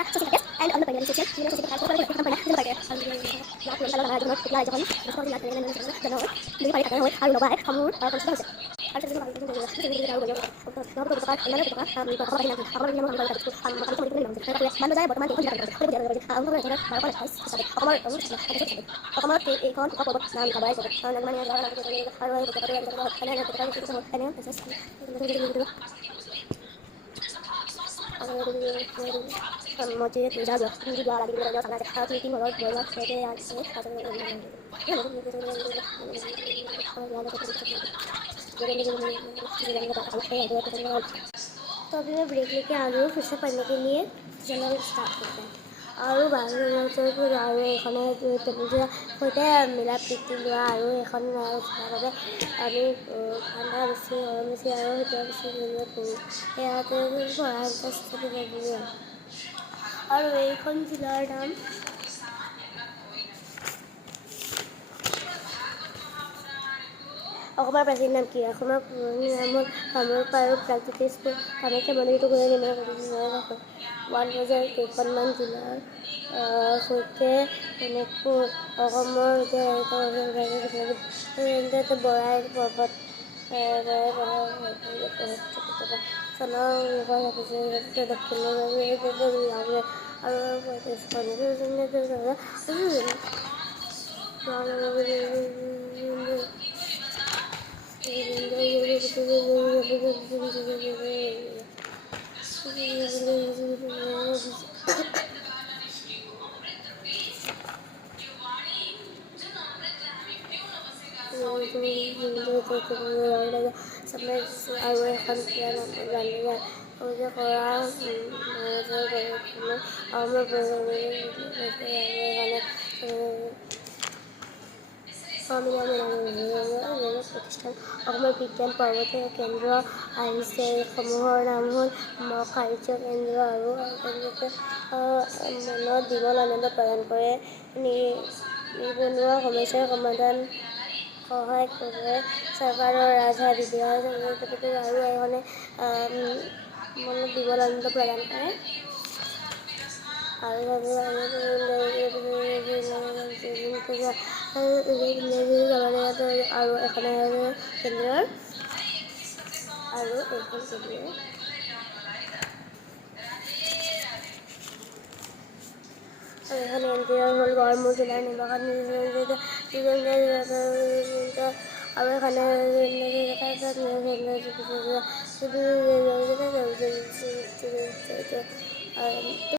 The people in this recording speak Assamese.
Ada sosial media and on the media social media social media kalau kita pernah juga pakai ya kalau kalau ada juga ya jangan terus kalau lihat dengan dan orang jadi pakai kata harus lupa kamu harus tahu harus juga pakai juga jadi tahu banyak kalau betul betul ini betul kami kalau ini nanti kalau ini mau kalau itu kalau itu ini nanti tapi mana saya berteman itu jangan kalau jangan kalau kalau jangan kalau kalau kalau ke ikon apa buat nanti kabar itu kalau mana ya kalau itu kalau itu kalau itu kalau itu mochi tu jago di dua lagi di sana satu tim kalau bola sete ya satu तो अभी मैं ब्रेक लेके आ गई हूँ फिर से पढ़ने के लिए चलो स्टार्ट करते हैं আৰু বাহিৰৰ আৰু এখনে তেনেকৈ সৈতে মিলা প্ৰীতি লোৱা আৰু এখন থকাৰ বাবে আমি ঠাণ্ডা বেছি গৰম বেছি আৰু এতিয়া বেছি কৰোঁ ইয়াতে পঢ়া ইণ্টাৰেষ্ট আৰু এইখন জিলাৰ নাম অসমৰ প্ৰাচীন নাম কি অসমৰ পুৰণি নাম হ'ল কামৰূপ আৰু প্ৰাগজ্যোতিষ কামাখ্যা মন্দিৰটো কোনে নিৰ্মাণ কৰিছিল বজাৰ কেইখনমান জিলাৰ সৈতে শোণিতপুৰ অসমৰ বৰাই পৰ্বত চনৰ আৰু এখন প্ৰতিষ্ঠান অসমৰ বিজ্ঞান পৰ্বতীয় কেন্দ্ৰ আহিছে এইসমূহৰ নাম হ'ল মহাকাশ কেন্দ্ৰ আৰু মনত বিমল আনন্দ প্ৰদান কৰে নিবনুৱা সমস্যাৰ সমাধান সহায় কৰে চৰকাৰৰ ৰাজহাত আৰু এখনে মনত বিমল আনন্দ প্ৰদান কৰে আৰু এখনে কেন্দ্ৰৰ আৰু এইখন কেন্দ্ৰ এখন কেন্দ্ৰ হ'ল গড়মূৰ জিলাৰ নিৰ্বাচন আৰু এখনে